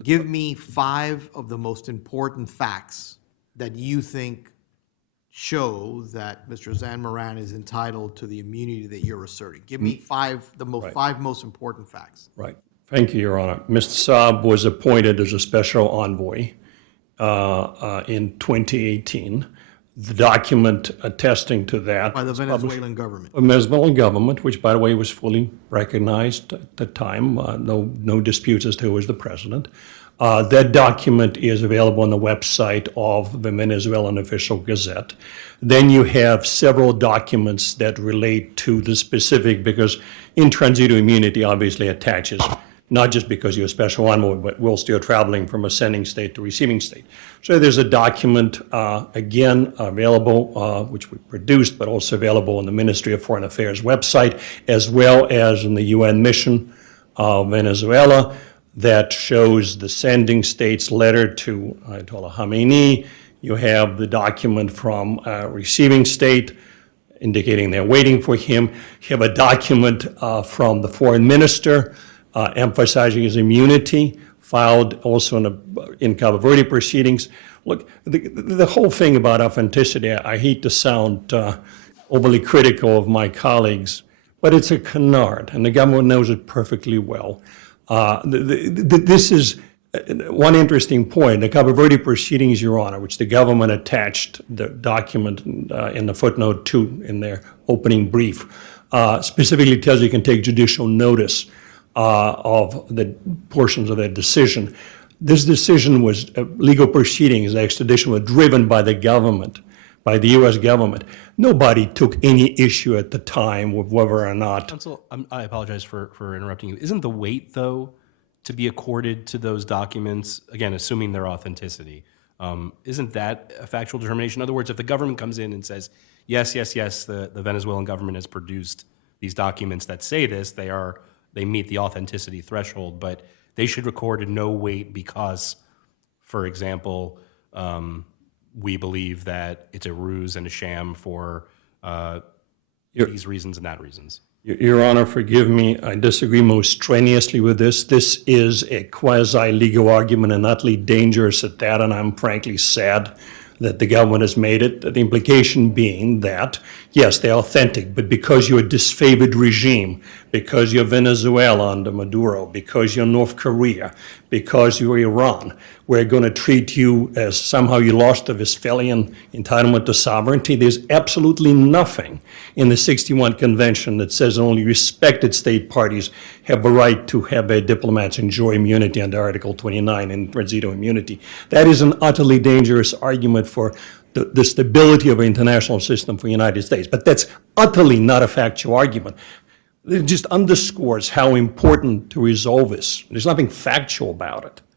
Give me 5 of the most important facts that you think show that Mr. Zan Moran is entitled to the immunity that you're asserting. Give me 5 most important facts. Right. Thank you, Your Honor. Mr. Saab was appointed as a special envoy in 2018. The document attesting to that By the Venezuelan government. the Venezuelan government, which, by the way, was fully recognized at the time, no disputes as to who was the president. That document is available on the website of the Venezuelan Official Gazette. Then you have several documents that relate to the specific, because in transito immunity obviously attaches, not just because you're a special envoy, but whilst you're traveling from a sending state to receiving state. So there's a document, again, available, which we produced, but also available on the Ministry of Foreign Affairs website, as well as in the UN mission of Venezuela, that shows the sending state's letter to Ayatollah Khamenei. You have the document from receiving state indicating they're waiting for him. You have a document from the foreign minister emphasizing his immunity, filed also in Cabo Verde proceedings. Look, the whole thing about authenticity, I hate to sound overly critical of my colleagues, but it's a canard, and the government knows it perfectly well. This is one interesting point. The Cabo Verde proceedings, Your Honor, which the government attached the document in the footnote 2 in their opening brief, specifically tells you can take judicial notice of the portions of that decision. This decision was legal proceedings, the extradition was driven by the government, by the U.S. government. Nobody took any issue at the time with whether or not. Counsel, I apologize for interrupting you. Isn't the weight, though, to be accorded to those documents, again, assuming their authenticity, isn't that a factual determination? In other words, if the government comes in and says, yes, the Venezuelan government has produced these documents that say this, they meet the authenticity threshold, but they should record no weight because, for example, we believe that it's a ruse and a sham for these reasons and that reasons. Your Honor, forgive me, I disagree most strenuously with this. This is a quasi-legal argument and utterly dangerous at that, and I'm frankly sad that the government has made it. The implication being that, yes, they're authentic, but because you're a disfavored regime, because you're Venezuela under Maduro, because you're North Korea, because you're Iran, we're going to treat you as somehow you lost the Westphalian entitlement to sovereignty. There's absolutely nothing in the 61 Convention that says only respected state parties have a right to have their diplomats enjoy immunity under Article 29 in transito immunity. That is an utterly dangerous argument for the stability of an international system for the United States. But that's utterly not a factual argument. It just underscores how important to resolve this. There's nothing factual about it.